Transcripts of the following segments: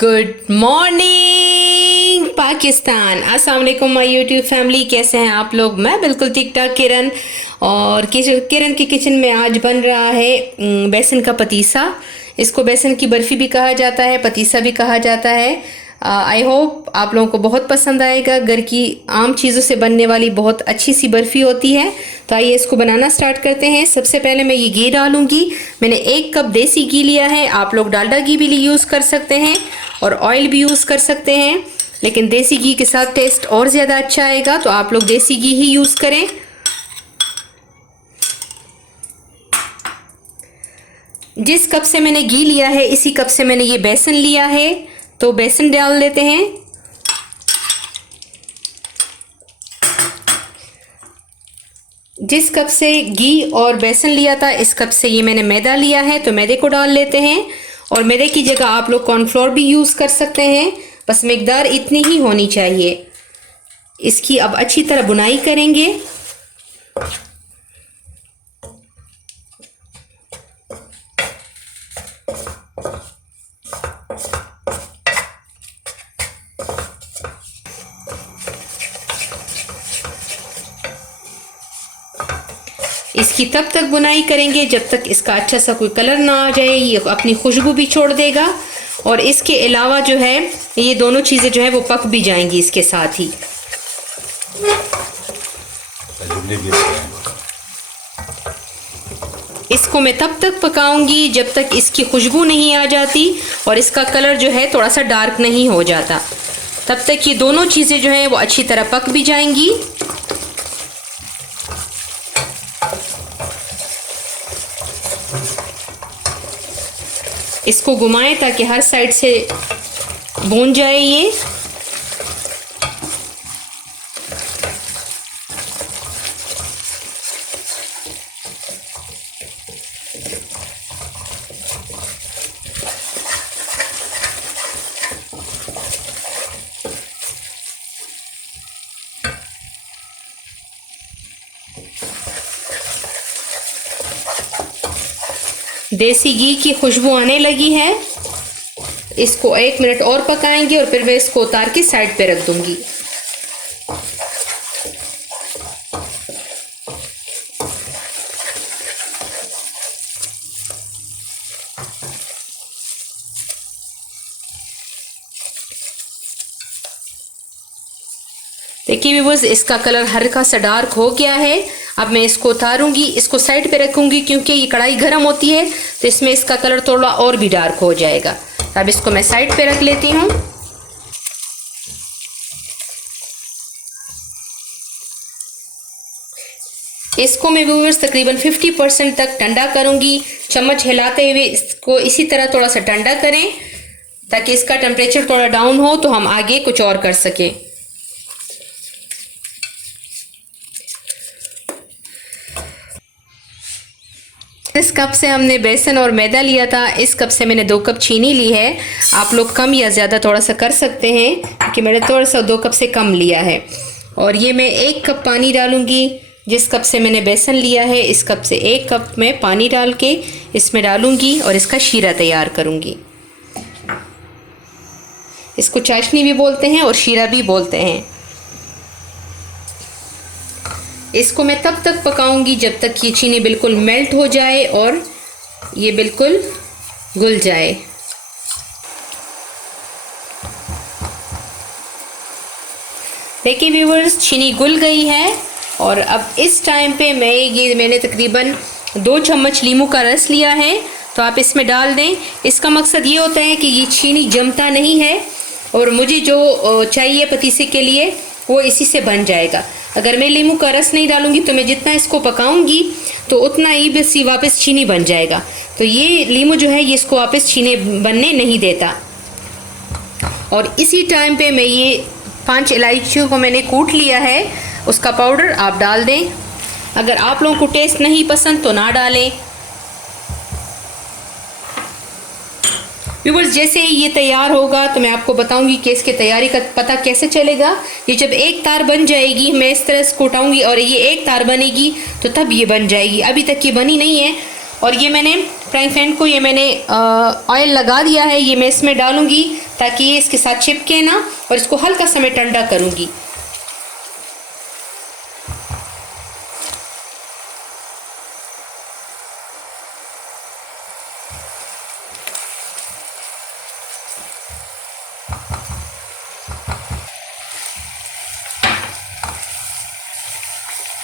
Good morning Pakistan. अस्सलाम वालेकुम my YouTube family, कैसे हैं आप लोग। मैं बिल्कुल ठीक ठाक किरण। और किरण के किचन में आज बन रहा है बेसन का पतीसा। इसको बेसन की बर्फ़ी भी कहा जाता है, पतीसा भी कहा जाता है। आई होप आप लोगों को बहुत पसंद आएगा। घर की आम चीज़ों से बनने वाली बहुत अच्छी सी बर्फ़ी होती है। तो आइए इसको बनाना स्टार्ट करते हैं। सबसे पहले मैं ये घी डालूंगी। मैंने 1 कप देसी घी लिया है। आप लोग डालडा घी भी यूज़ कर सकते हैं और ऑयल भी यूज़ कर सकते हैं, लेकिन देसी घी के साथ टेस्ट और ज़्यादा अच्छा आएगा, तो आप लोग देसी घी ही यूज़ करें। जिस कप से मैंने घी लिया है इसी कप से मैंने ये बेसन लिया है, तो बेसन डाल देते हैं। जिस कप से घी और बेसन लिया था इस कप से ये मैंने मैदा लिया है, तो मैदे को डाल लेते हैं। और मैदे की जगह आप लोग कॉर्नफ्लोर भी यूज़ कर सकते हैं, बस मिकदार इतनी ही होनी चाहिए। इसकी अब अच्छी तरह बुनाई करेंगे। इसकी तब तक बुनाई करेंगे जब तक इसका अच्छा सा कोई कलर ना आ जाए, ये अपनी खुशबू भी छोड़ देगा। और इसके अलावा जो है ये दोनों चीज़ें जो है वो पक भी जाएंगी इसके साथ ही। इसको मैं तब तक पकाऊंगी जब तक इसकी खुशबू नहीं आ जाती और इसका कलर जो है थोड़ा सा डार्क नहीं हो जाता। तब तक ये दोनों चीज़ें जो है वो अच्छी तरह पक भी जाएंगी। इसको घुमाएं ताकि हर साइड से भून जाए ये। देसी घी की खुशबू आने लगी है। इसको 1 मिनट और पकाएंगे और फिर मैं इसको उतार के साइड पे रख दूंगी। देखिए व्यूअर्स, इसका कलर हल्का सा डार्क हो गया है। अब मैं इसको उतारूंगी, इसको साइड पे रखूंगी क्योंकि ये कढ़ाई गर्म होती है तो इसमें इसका कलर थोड़ा और भी डार्क हो जाएगा। अब इसको मैं साइड पे रख लेती हूँ। इसको मैं व्यूअर्स तकरीबन 50% तक ठंडा करूंगी। चम्मच हिलाते हुए इसको इसी तरह थोड़ा सा ठंडा करें ताकि इसका टेम्परेचर थोड़ा डाउन हो तो हम आगे कुछ और कर सकें। इस कप से हमने बेसन और मैदा लिया था, इस कप से मैंने 2 कप चीनी ली है। आप लोग कम या ज़्यादा थोड़ा सा कर सकते हैं क्योंकि मैंने थोड़ा सा 2 कप से कम लिया है। और ये मैं 1 कप पानी डालूंगी। जिस कप से मैंने बेसन लिया है इस कप से 1 कप में पानी डाल के इसमें डालूंगी और इसका शीरा तैयार करूंगी। इसको चाशनी भी बोलते हैं और शीरा भी बोलते हैं। इसको मैं तब तक पकाऊंगी जब तक ये चीनी बिल्कुल मेल्ट हो जाए और ये बिल्कुल घुल जाए। देखिए व्यूअर्स, चीनी घुल गई है और अब इस टाइम पे मैंने तकरीबन 2 चम्मच नींबू का रस लिया है, तो आप इसमें डाल दें। इसका मकसद ये होता है कि ये चीनी जमता नहीं है और मुझे जो चाहिए पतीसे के लिए वो इसी से बन जाएगा। अगर मैं नींबू का रस नहीं डालूंगी तो मैं जितना इसको पकाऊंगी तो उतना ही बस ये वापस चीनी बन जाएगा। तो ये नींबू जो है ये इसको वापस चीनी बनने नहीं देता। और इसी टाइम पे मैं ये 5 इलायचियों को मैंने कूट लिया है, उसका पाउडर आप डाल दें। अगर आप लोगों को टेस्ट नहीं पसंद तो ना डालें। व्यूअर्स, जैसे ही ये तैयार होगा तो मैं आपको बताऊंगी कि इसके तैयारी का पता कैसे चलेगा। ये जब एक तार बन जाएगी मैं इस तरह से उठाऊंगी और ये एक तार बनेगी तो तब ये बन जाएगी। अभी तक ये बनी नहीं है। और ये मैंने फ्राइंग पैन को ये मैंने ऑयल लगा दिया है, ये मैं इसमें डालूंगी ताकि ये इसके साथ चिपके ना, और इसको हल्का सा मैं ठंडा करूँगी।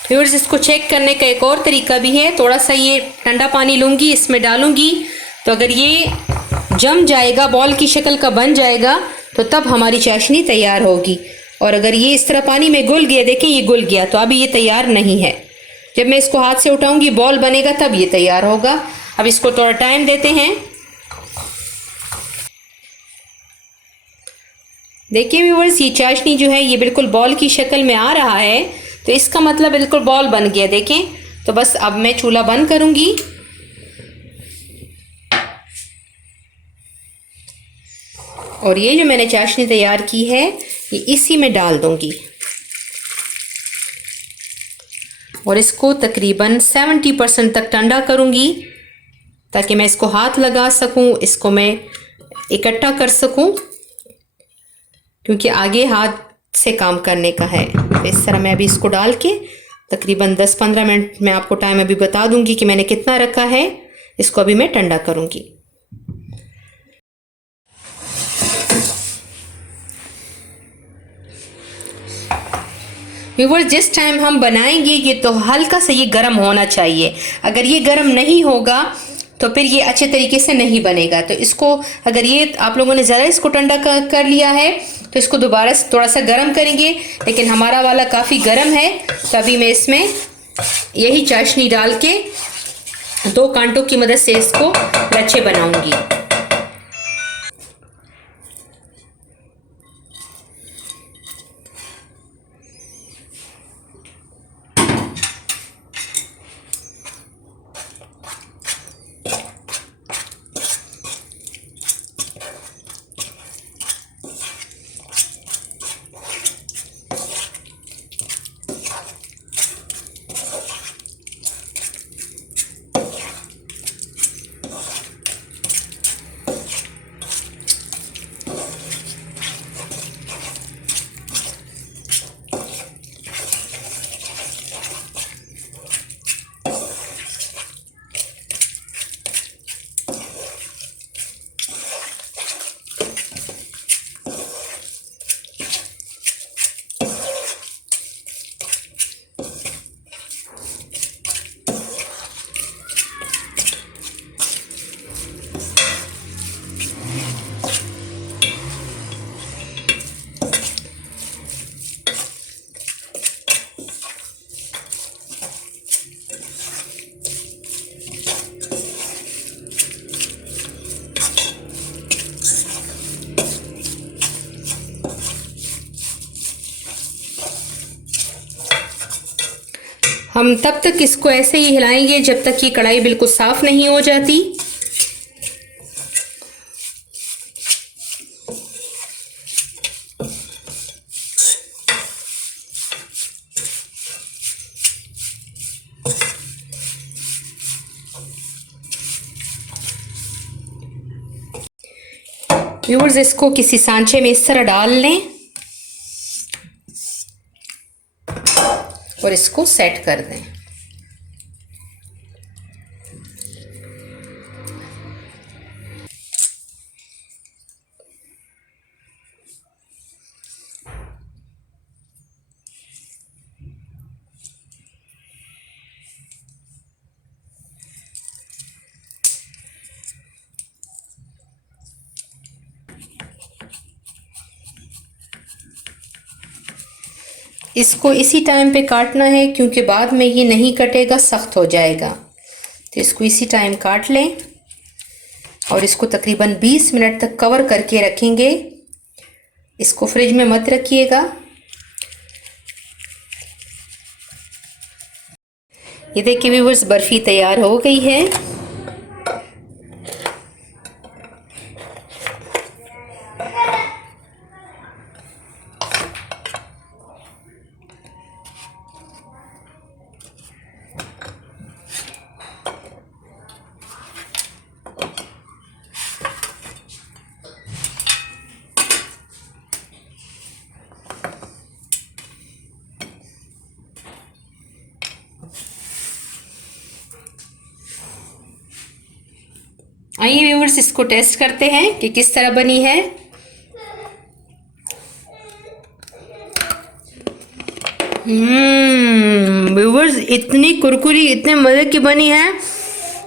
व्यूअर्स, इसको चेक करने का एक और तरीका भी है। थोड़ा सा ये ठंडा पानी लूँगी, इसमें डालूँगी, तो अगर ये जम जाएगा, बॉल की शक्ल का बन जाएगा, तो तब हमारी चाशनी तैयार होगी। और अगर ये इस तरह पानी में घुल गया, देखें ये घुल गया, तो अभी ये तैयार नहीं है। जब मैं इसको हाथ से उठाऊँगी, बॉल बनेगा, तब ये तैयार होगा। अब इसको थोड़ा टाइम देते हैं। देखिए व्यूअर्स, ये चाशनी जो है ये बिल्कुल बॉल की शक्ल में आ रहा है, तो इसका मतलब बिल्कुल बॉल बन गया। देखें, तो बस अब मैं चूल्हा बंद करूंगी। और ये जो मैंने चाशनी तैयार की है, ये इसी में डाल दूंगी और इसको तकरीबन 70% तक ठंडा करूंगी, ताकि मैं इसको हाथ लगा सकूं, इसको मैं इकट्ठा कर सकूं, क्योंकि आगे हाथ से काम करने का है। तो इस तरह मैं अभी इसको डाल के तकरीबन 10-15 मिनट में आपको टाइम अभी बता दूंगी कि मैंने कितना रखा है। इसको अभी मैं ठंडा करूंगी। व्यूअर्स, जिस टाइम हम बनाएंगे ये तो हल्का सा ये गर्म होना चाहिए। अगर ये गर्म नहीं होगा तो फिर ये अच्छे तरीके से नहीं बनेगा। तो इसको, अगर ये आप लोगों ने ज़रा इसको ठंडा कर लिया है, तो इसको दोबारा थोड़ा सा गर्म करेंगे। लेकिन हमारा वाला काफ़ी गर्म है, तो अभी मैं इसमें यही चाशनी डाल के 2 कांटों की मदद से इसको लच्छे बनाऊंगी। हम तब तक इसको ऐसे ही हिलाएंगे जब तक ये कढ़ाई बिल्कुल साफ नहीं हो जाती। व्यूअर्स, इसको किसी सांचे में इस तरह डाल लें और इसको सेट कर दें। इसको इसी टाइम पे काटना है, क्योंकि बाद में ये नहीं कटेगा, सख्त हो जाएगा। तो इसको इसी टाइम काट लें और इसको तकरीबन 20 मिनट तक कवर करके रखेंगे। इसको फ्रिज में मत रखिएगा। ये देखिए व्यूअर्स, बर्फ़ी तैयार हो गई है। आइए व्यूअर्स इसको टेस्ट करते हैं कि किस तरह बनी है। व्यूअर्स इतनी कुरकुरी, इतने मज़े की बनी है,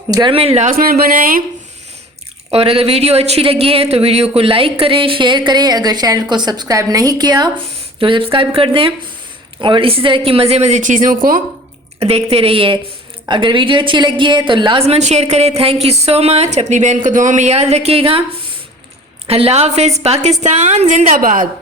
घर में लाजमन बनाएं। और अगर वीडियो अच्छी लगी है तो वीडियो को लाइक करें, शेयर करें। अगर चैनल को सब्सक्राइब नहीं किया तो सब्सक्राइब कर दें और इसी तरह की मज़े चीज़ों को देखते रहिए। अगर वीडियो अच्छी लगी है तो लाजमन शेयर करें। Thank you so much. अपनी बहन को दुआ में याद रखिएगा। अल्लाह हाफिज़। पाकिस्तान जिंदाबाद।